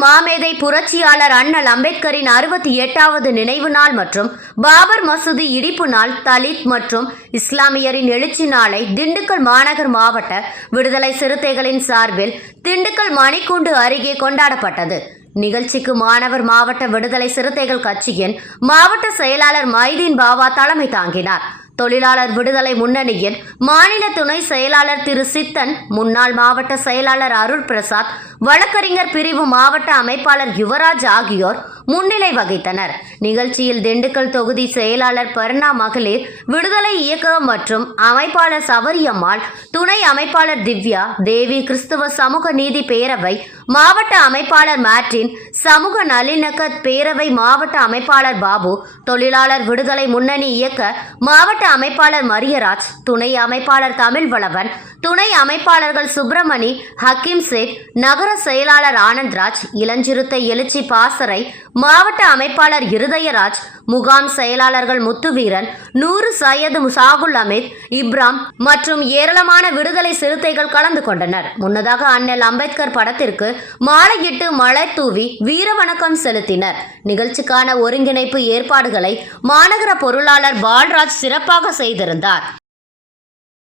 மாமேதை புரட்சியாளர் அண்ணல் அம்பேத்கரின் அறுபத்தி எட்டாவது நினைவு நாள் மற்றும் பாபர் மசூதி இடிப்பு நாள் தலித் மற்றும் இஸ்லாமியரின் எழுச்சி நாளை திண்டுக்கல் மாநகர் மாவட்ட விடுதலை சிறுத்தைகளின் சார்பில் திண்டுக்கல் மணிக்கூண்டு அருகே கொண்டாடப்பட்டது. நிகழ்ச்சிக்கு மாணவர் மாவட்ட விடுதலை சிறுத்தைகள் கட்சியின் மாவட்ட செயலாளர் மைதீன் பாவா தலைமை தாங்கினார். தொழிலாளர் விடுதலை முன்னணியின் மாநில துணை செயலாளர் திரு சித்தன் முன்னாள் மாவட்ட செயலாளர் அருள் பிரசாத் வழக்கறிஞர் பிரிவு மாவட்ட அமைப்பாளர் யுவராஜ் ஆகியோர் முன்னிலை வகித்தனர். நிகழ்ச்சியில் திண்டுக்கல் தொகுதி செயலாளர் பர்ணா மகளிர் விடுதலை இயக்கம் மற்றும் அமைப்பாளர் சவரியம்மாள் துணை அமைப்பாளர் திவ்யா தேவி கிறிஸ்துவ சமூக நீதி பேரவை மாவட்ட அமைப்பாளர் மேட்ரின் சமூக நல்லிணக்க பேரவை மாவட்ட அமைப்பாளர் பாபு தொழிலாளர் விடுதலை முன்னணி இயக்க மாவட்ட அமைப்பாளர் மரியராஜ் துணை அமைப்பாளர் தமிழ் வளவன் துணை அமைப்பாளர்கள் சுப்பிரமணி ஹக்கீம் சேட் நகர செயலாளர் ஆனந்த்ராஜ் இளஞ்சிறுத்தை எழுச்சி பாசறை மாவட்ட அமைப்பாளர் இருதயராஜ் முகாம் செயலாளர்கள் முத்துவீரன் நூறு சையது சாகுல் அமித் இப்ராம் மற்றும் ஏராளமான விடுதலை சிறுத்தைகள் கலந்து கொண்டனர். முன்னதாக அண்ணல் அம்பேத்கர் படத்திற்கு மாலையிட்டு மலர் தூவி வீர வணக்கம் செலுத்தினர். நிகழ்ச்சிக்கான ஒருங்கிணைப்பு ஏற்பாடுகளை மாநகர பொருளாளர் பால்ராஜ் சிறப்பாக செய்திருந்தார்.